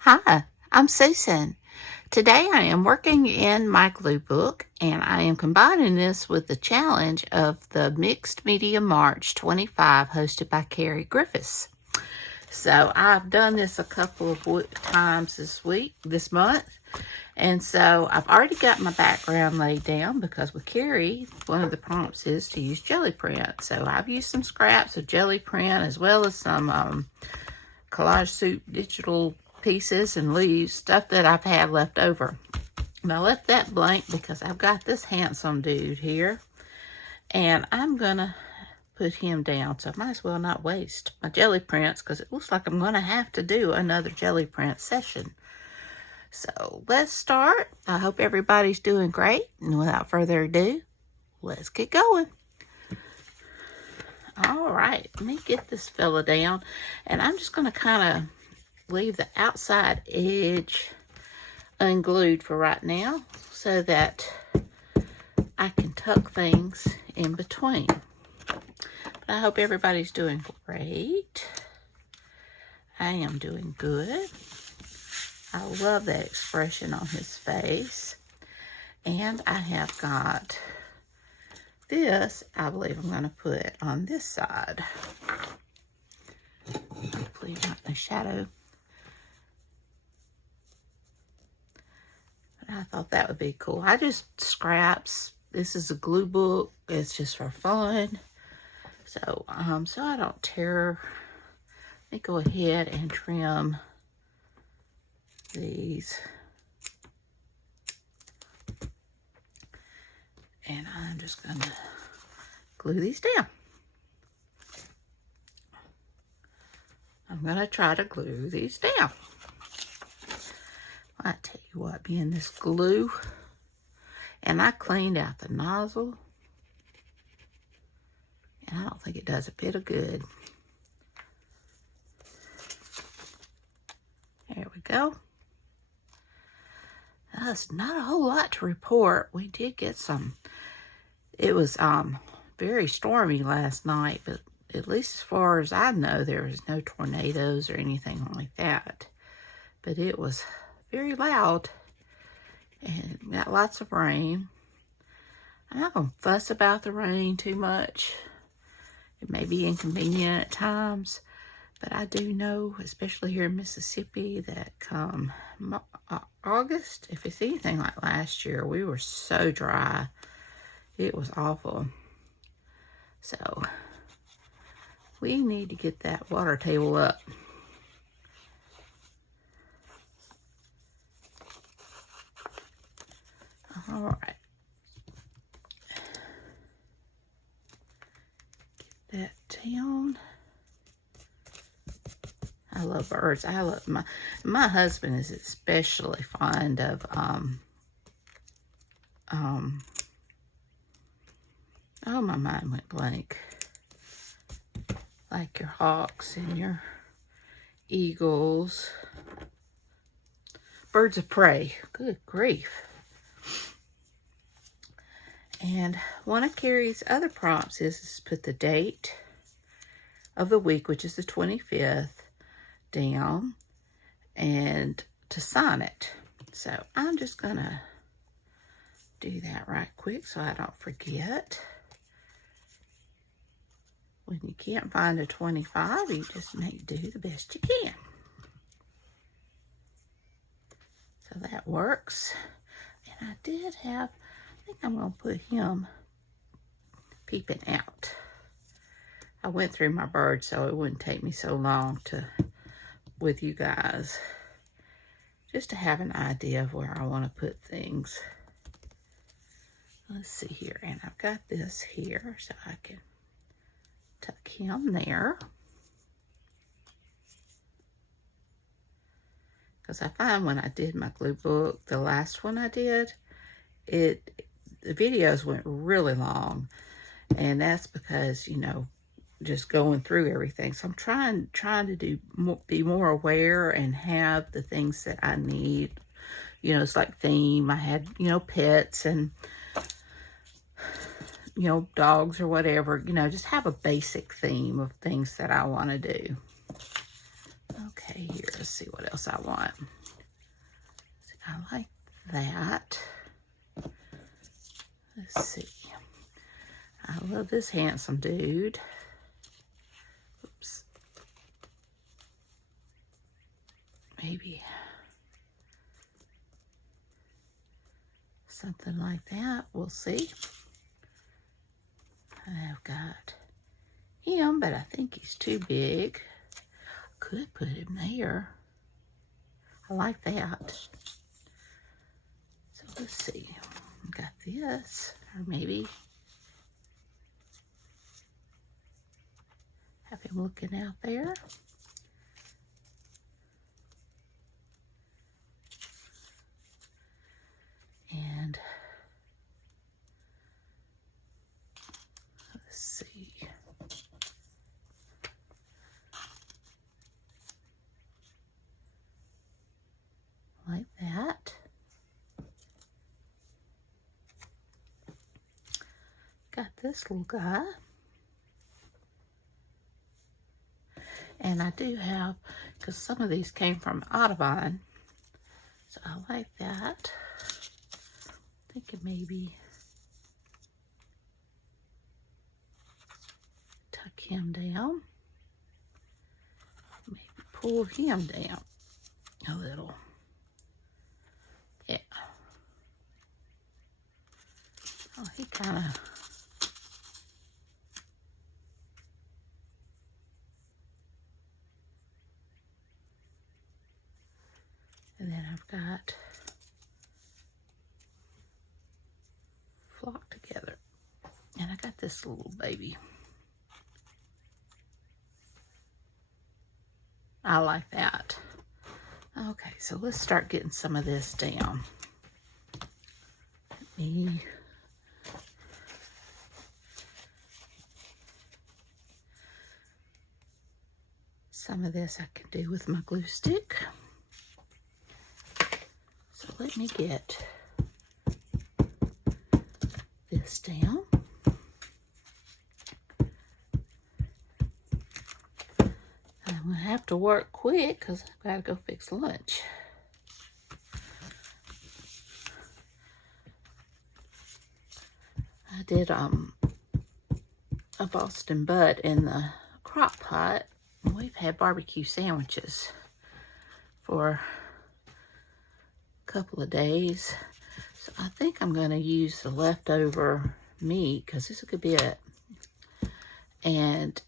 Hi, I'm Susan. Today I am working in my glue book and I am combining this with the challenge of the Mixed Media March 25 hosted by Carrie Griffiths. So I've done this a couple of times this month. And so I've already got my background laid down because with Carrie, one of the prompts is to use jelly print. So I've used some scraps of jelly print as well as some collage soup digital pieces and leaves, stuff that I've had left over. And I left that blank because I've got this handsome dude here. And I'm going to put him down. So I might as well not waste my jelly prints because it looks like I'm going to have to do another jelly print session. So let's start. I hope everybody's doing great. And without further ado, let's get going. All right, let me get this fella down. And I'm just going to kind of leave the outside edge unglued for right now so that I can tuck things in between. But I hope everybody's doing great. I am doing good. I love that expression on his face. And I have got this, I believe I'm going to put on this side. Hopefully not in the shadow. I thought that would be cool. I just scraps. This is a glue book. It's just for fun. So, so I don't tear. Let me go ahead and trim these. And I'm just going to glue these down. I'm going to try to glue these down. I tell you what, being this glue, and I cleaned out the nozzle, and I don't think it does a bit of good. There we go. That's not a whole lot to report. We did get some. It was very stormy last night, but at least as far as I know, there was no tornadoes or anything like that. But it was very loud and got lots of rain. I'm not going to fuss about the rain too much. It may be inconvenient at times, but I do know, especially here in Mississippi, that come August, if it's anything like last year, we were so dry. It was awful. So we need to get that water table up. All right. Get that down. I love birds. I love my husband is especially fond of oh, my mind went blank. Like your hawks and your eagles. Birds of prey. Good grief. And one of Carrie's other prompts is put the date of the week, which is the 25th, down and to sign it. So I'm just going to do that right quick so I don't forget. When you can't find a 25, you just make do the best you can. So that works. And I did have, I think I'm going to put him peeping out. I went through my birds so it wouldn't take me so long with you guys. Just to have an idea of where I want to put things. Let's see here. And I've got this here so I can tuck him there. Because I find when I did my glue book, the last one I did, the videos went really long. And that's because, you know, just going through everything. So I'm trying to be more aware and have the things that I need. You know, it's like theme. I had, you know, pets and you know, dogs or whatever, you know, just have a basic theme of things that I want to do. Okay, here, let's see what else I want. I like that. Let's see. I love this handsome dude. Oops. Maybe something like that. We'll see. I've got him, but I think he's too big. Could put him there. I like that. So let's see. Got this, or maybe have him looking out there. And let's see. Like that. Got this little guy. And I do have, because some of these came from Audubon, so I like that. Thinking maybe tuck him down. Maybe pull him down a little. Yeah. Oh, he kind of... And then I've got flock together. And I got this little baby. I like that. Okay, so let's start getting some of this down. Let me... Some of this I can do with my glue stick. So let me get this down. I'm going to have to work quick because I've got to go fix lunch. I did a Boston butt in the crock pot. We've had barbecue sandwiches for couple of days, so I think I'm going to use the leftover meat, because this is a good bit, and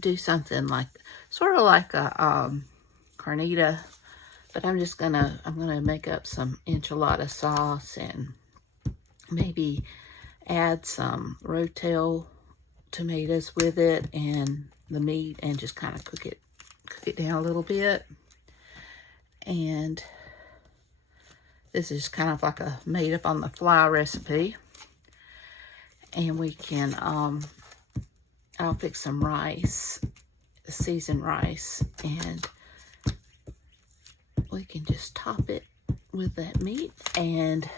do something like sort of like a carnita, but I'm gonna make up some enchilada sauce and maybe add some rotel tomatoes with it and the meat, and just kind of cook it down a little bit. And this is kind of like a made up on the fly recipe. And we can, I'll fix some rice, seasoned rice, and we can just top it with that meat and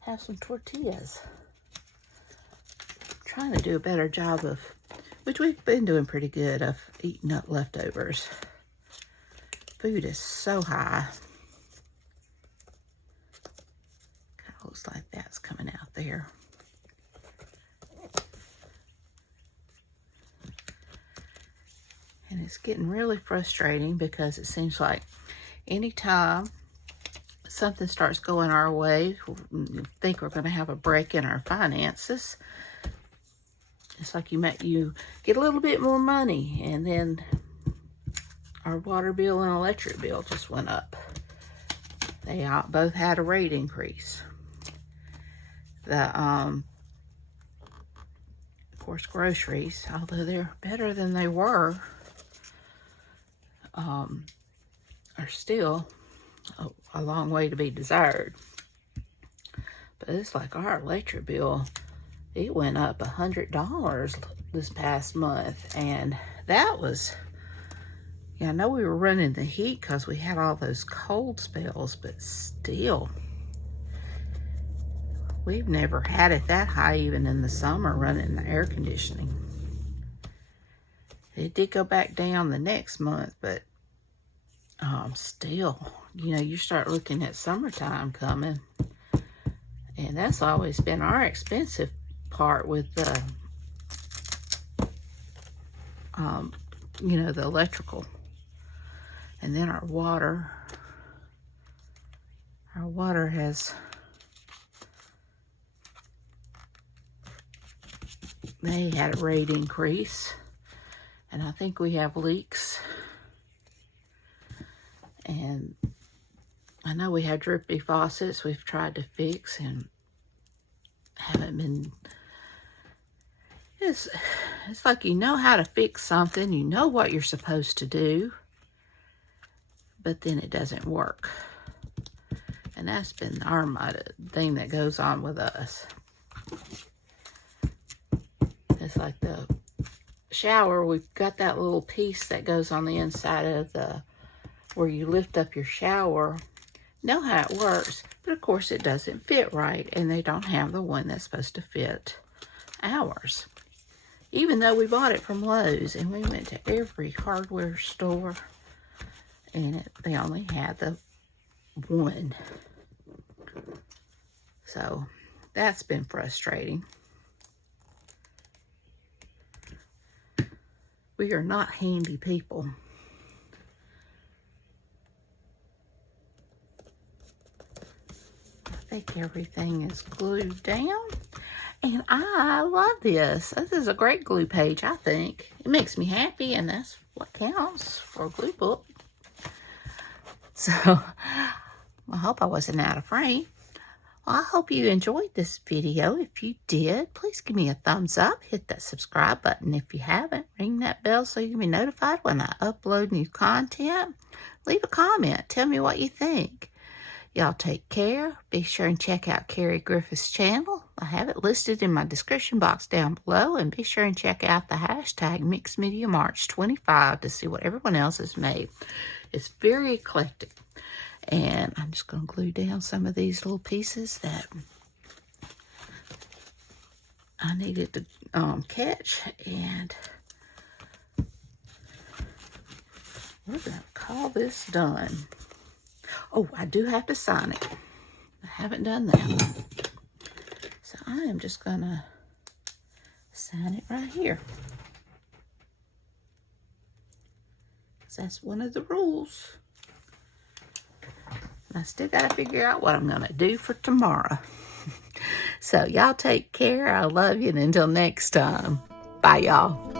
have some tortillas. I'm trying to do a better job of, which we've been doing pretty good, of eating up leftovers. Food is so high. Looks like that's coming out there. And it's getting really frustrating because it seems like anytime something starts going our way, we think we're going to have a break in our finances. It's like you get a little bit more money, and then our water bill and electric bill just went up. They both had a rate increase. Of course, groceries, although they're better than they were, are still a long way to be desired. But it's like our electric bill, it went up $100 this past month, and that was, yeah, I know we were running the heat because we had all those cold spells, but still, We've never had it that high, even in the summer, running the air conditioning. It did go back down the next month, but still, you know, you start looking at summertime coming, and that's always been our expensive part with the, you know, the electrical. And then our water. Our water has, they had a rate increase, and I think we have leaks. And I know we have drippy faucets we've tried to fix and haven't been. It's like, you know how to fix something, you know what you're supposed to do, but then it doesn't work. And that's been our thing that goes on with us. It's like the shower, we've got that little piece that goes on the inside of the, where you lift up your shower. Know how it works, but of course it doesn't fit right, and they don't have the one that's supposed to fit ours. Even though we bought it from Lowe's, and we went to every hardware store, and they only had the one. So that's been frustrating. We are not handy people. I think everything is glued down. And I love this. This is a great glue page, I think. It makes me happy, and that's what counts for a glue book. So, I hope I wasn't out of frame. Well, I hope you enjoyed this video. If you did, please give me a thumbs up. Hit that subscribe button if you haven't. Ring that bell so you can be notified when I upload new content. Leave a comment. Tell me what you think. Y'all take care. Be sure and check out Carrie Griffith's channel. I have it listed in my description box down below. And be sure and check out the hashtag MixedMediaMarch25 to see what everyone else has made. It's very eclectic. And I'm just going to glue down some of these little pieces that I needed to catch. And we're going to call this done. Oh, I do have to sign it. I haven't done that. So I am just going to sign it right here. That's one of the rules. I still got to figure out what I'm going to do for tomorrow. So y'all take care. I love you. And until next time, bye y'all.